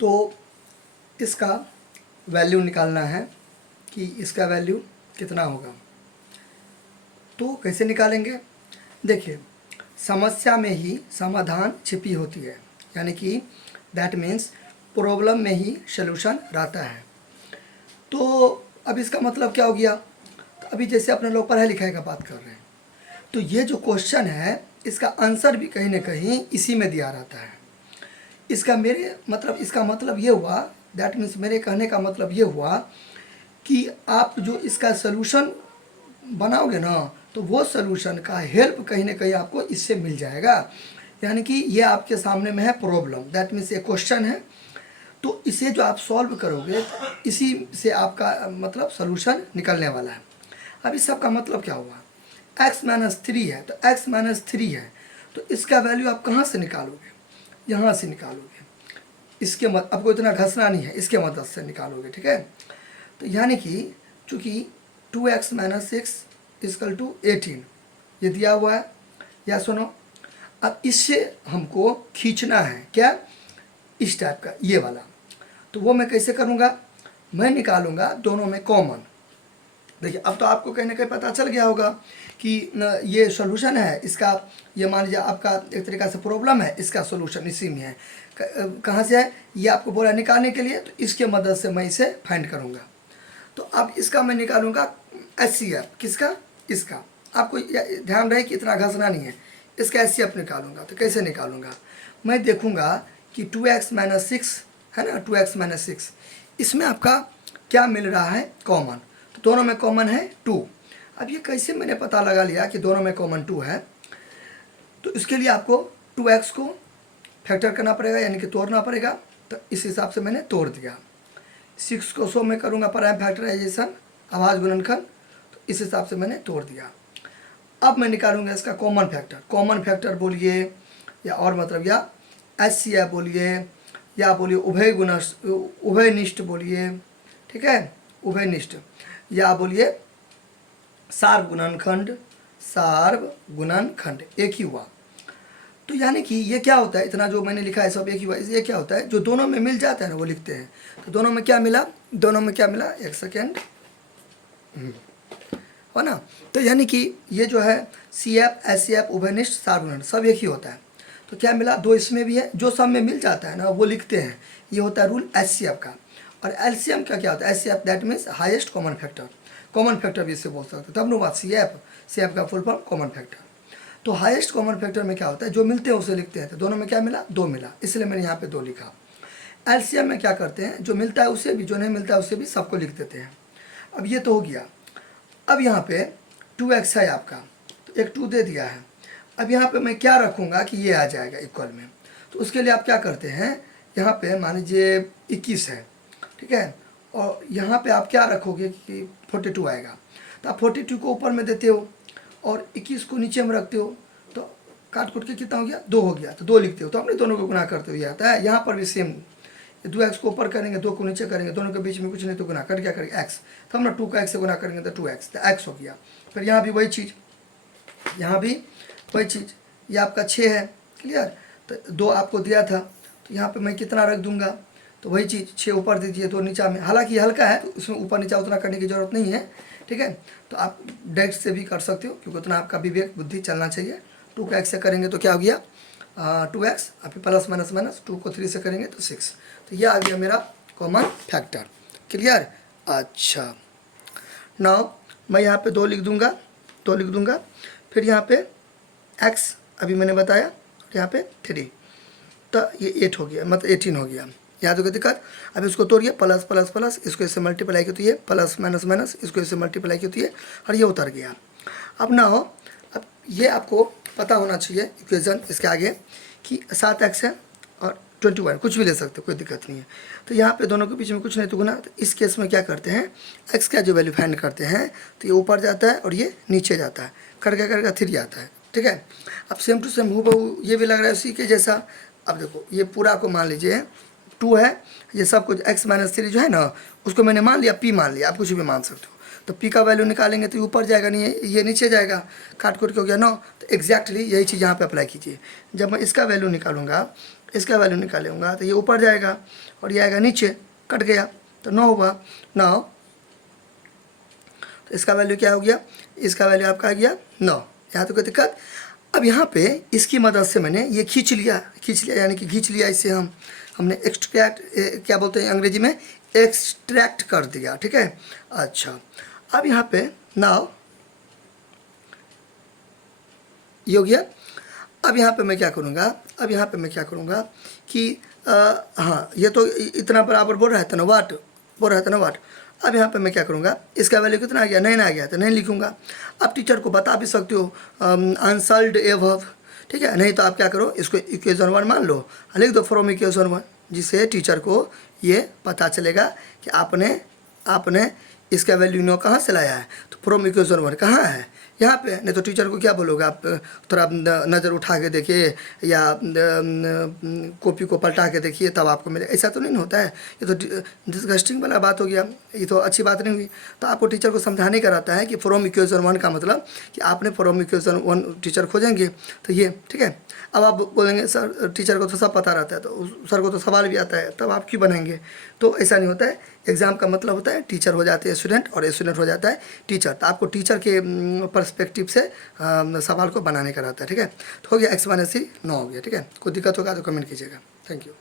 तो इसका वैल्यू निकालना है कि इसका वैल्यू कितना होगा। तो कैसे निकालेंगे, देखिए समस्या में ही समाधान छिपी होती है, यानी कि दैट मीन्स प्रॉब्लम में ही सलूशन रहता है। तो अब इसका मतलब क्या हो गया, तो अभी जैसे अपने लोग पढ़ाई लिखाई का बात कर रहे हैं, तो ये जो क्वेश्चन है इसका आंसर भी कहीं ना कहीं इसी में दिया रहता है। इसका मतलब ये हुआ, दैट मीन्स मेरे कहने का मतलब ये हुआ कि आप जो इसका सलूशन बनाओगे ना, तो वो सलूशन का हेल्प कहीं ना कहीं आपको इससे मिल जाएगा। यानी कि ये आपके सामने में है प्रॉब्लम, दैट मीन्स ये क्वेश्चन है, तो इसे जो आप सॉल्व करोगे इसी से आपका मतलब सलूशन निकलने वाला है। अब इस सब का मतलब क्या हुआ, x-3 है तो x-3 है, तो इसका वैल्यू आप कहाँ से निकालोगे, यहाँ से निकालोगे। इसके आपको इतना घसना नहीं है, इसके मदद से निकालोगे, ठीक है। तो यानी कि चूँकि 2x - 6 = 18 ये दिया हुआ है, या सुनो, अब इससे हमको खींचना है क्या, इस टाइप का ये वाला। तो वो मैं कैसे करूँगा, मैं निकालूंगा दोनों में कॉमन। देखिए अब तो आपको कहीं ना कहीं पता चल गया होगा कि ये सॉल्यूशन है इसका, ये मान लीजिए आपका एक तरीक़ा से प्रॉब्लम है, इसका सॉल्यूशन इसी में है। कहाँ से है, ये आपको बोला निकालने के लिए, तो इसके मदद से मैं इसे फाइंड करूँगा। तो अब इसका मैं निकालूंगा HCF, किसका, इसका। आपको ध्यान रहे कि इतना घसना नहीं है, इसका HCF निकालूंगा। तो कैसे निकालूंगा, मैं देखूंगा कि 2x - 6 है ना, 2x - 6, इसमें आपका क्या मिल रहा है, कॉमन। तो दोनों में कॉमन है 2। अब ये कैसे मैंने पता लगा लिया कि दोनों में कॉमन 2 है, तो इसके लिए आपको 2x को फैक्टर करना पड़ेगा, यानी कि तोड़ना पड़ेगा। तो इस हिसाब से मैंने तोड़ दिया। 6 को 100 में करूँगा प्राइम फैक्टराइजेशन, अभाज्य गुणनखंड, तो इस हिसाब से मैंने तोड़ दिया। अब मैं निकालूंगा इसका कॉमन फैक्टर। कॉमन फैक्टर बोलिए, या और मतलब या HCF बोलिए, या बोलिए उभयनिष्ठ बोलिए, ठीक है, उभयनिष्ठ, या बोलिए सार्व गुणनखंड, एक ही हुआ। तो यानी कि ये क्या होता है, इतना जो मैंने लिखा है सब एक ही हुआ। ये क्या होता है, जो दोनों में मिल जाता है ना वो लिखते हैं। तो दोनों में क्या मिला, एक सेकेंड, हो ना। तो यानी कि ये जो है CF HCF उभयनिष्ठ सार्वगुणन सब एक ही होता है। तो क्या मिला, 2 इसमें भी है, जो सब में मिल जाता है ना वो लिखते हैं। ये होता है रूल HCF का। और LCM का क्या होता है, HCF that means highest common factor. Common factor भी इससे बोल सकते हैं, तब नो बात। CF का फुल फॉर्म कॉमन फैक्टर। तो हाईएस्ट कॉमन फैक्टर में क्या होता है, जो मिलते हैं उसे लिखते हैं। तो दोनों में क्या मिला, 2 मिला, इसलिए मैंने यहाँ पे 2 लिखा। LCM में क्या करते हैं, जो मिलता है उसे भी, जो नहीं मिलता है उसे भी, सबको लिख देते हैं। अब ये तो हो गया। अब यहाँ पे 2x है आपका, तो एक 2 दे दिया है। अब यहाँ पे मैं क्या रखूँगा कि ये आ जाएगा इक्वल में। तो उसके लिए आप क्या करते हैं, यहाँ पे मान लीजिए 21 है, ठीक है, और यहाँ पे आप क्या रखोगे कि 42 आएगा। तो आप 42 को ऊपर में देते हो और 21 को नीचे में रखते हो, तो काट कुट के कितना हो गया, 2 हो गया। तो 2 लिखते हो, तो अपने दोनों को गुना करते हो, ये आता है। यहाँ पर भी सेम, 2x को ऊपर करेंगे, 2 को नीचे करेंगे, दोनों के बीच में कुछ नहीं, तो गुना कर क्या करेंगे, x। तो हम ना 2 का x से गुना करेंगे तो 2x, तो x हो गया। फिर यहाँ भी वही चीज़, यहाँ भी वही चीज़, ये आपका 6 है, क्लियर। तो 2 आपको दिया था, तो यहाँ पे मैं कितना रख दूंगा, तो वही चीज़ 6 ऊपर दीजिए, 2 नीचा में। हालांकि हल्का है तो उसमें ऊपर नीचा उतना करने की ज़रूरत नहीं है, ठीक है। तो आप डायरेक्ट से भी कर सकते हो, क्योंकि उतना आपका विवेक बुद्धि चलना चाहिए। 2 का x से करेंगे तो क्या हो गया, 2x, आप प्लस माइनस 2 को 3 से करेंगे तो 6। तो ये आ गया मेरा कॉमन फैक्टर, क्लियर। अच्छा, नाउ मैं यहाँ पे 2 लिख दूंगा, फिर यहाँ पे x अभी मैंने बताया, यहाँ पे 3, तो ये 8 हो गया, मतलब 18 हो गया। याद होगा दिक्कत। अब इसको तोड़िए, प्लस प्लस प्लस, इसको इससे मल्टीप्लाई किया तो ये प्लस माइनस माइनस, इसको इससे मल्टीप्लाई किया तो ये, और ये उतर गया। अब ना हो, अब ये आपको पता होना चाहिए इक्वेशन इसके आगे कि 7x है और 21, कुछ भी ले सकते हो, कोई दिक्कत नहीं है। तो यहाँ पे दोनों के बीच में कुछ नहीं तो गुना। तो इस केस में क्या करते हैं, x का जो वैल्यू फाइंड करते हैं, तो ये ऊपर जाता है और ये नीचे जाता है, करके 3 आता है, ठीक है। अब सेम टू सेम हूबहू ये भी लग रहा है उसी के जैसा। अब देखो ये पूरा को मान लीजिए 2 है, ये सब कुछ x - 3 जो है ना, उसको मैंने मान लिया, p मान लिया, आप कुछ भी मान सकते हो। तो p का वैल्यू निकालेंगे तो ऊपर जाएगा, नहीं ये नीचे जाएगा, काट कुट के हो गया 9। तो एग्जैक्टली यही चीज़ यहाँ पे अप्लाई कीजिए। जब मैं इसका वैल्यू निकालूंगा, इसका वैल्यू निकालूंगा तो ये ऊपर जाएगा और ये आएगा नीचे, कट गया तो 9 हुआ। 9 तो इसका वैल्यू क्या हो गया, इसका वैल्यू आपका आ गया 9। यहाँ तो कोई दिक्कत। अब यहाँ पे इसकी मदद से मैंने ये खींच लिया यानी कि खींच लिया, इससे हमने एक्सट्रैक्ट, क्या बोलते हैं अंग्रेजी में, एक्सट्रैक्ट कर दिया, ठीक है। अच्छा, अब यहाँ पे नाउ ये हो गया। अब यहाँ पे मैं क्या करूँगा, कि हाँ ये तो इतना बराबर बोल रहा था ना वाट, अब यहाँ पे मैं क्या करूँगा, इसका वैल्यू कितना आ गया, 9 आ गया तो 9 लिखूँगा। अब टीचर को बता भी सकते हो अनसल्ड एवव, ठीक है, नहीं तो आप क्या करो, इसको इक्वेशन 1 मान लो, लिख दो फ्रॉम इक्वेशन 1, जिससे टीचर को ये पता चलेगा कि आपने इसका वैल्यू 9 कहाँ से लाया है। तो फ्रॉम इक्वेशन 1 कहाँ है, यहाँ पे। नहीं तो टीचर को क्या बोलोगे आप, थोड़ा नज़र उठा के देखिए या कॉपी को पलटा के देखिए तब आपको मिले, ऐसा तो नहीं होता है। ये तो डिस्गस्टिंग वाला बात हो गया, ये तो अच्छी बात नहीं हुई। तो आपको टीचर को समझाने का रहता है कि फ्रॉम इक्वेशन 1 का मतलब कि आपने फ्रॉम इक्वेशन 1 टीचर खोजेंगे तो ये, ठीक है। अब आप बोलेंगे सर टीचर को तो सब पता रहता है, तो सर को तो सवाल भी आता है, तब आप क्यों बनाएंगे। तो ऐसा नहीं होता है। एग्ज़ाम का मतलब होता है टीचर हो जाते हैं स्टूडेंट और स्टूडेंट हो जाता है टीचर। तो आपको टीचर के पर्सपेक्टिव से सवाल को बनाने का रहता है, ठीक है। तो हो गया x - 9 हो गया, ठीक है। कोई दिक्कत होगा तो कमेंट कीजिएगा। Thank you.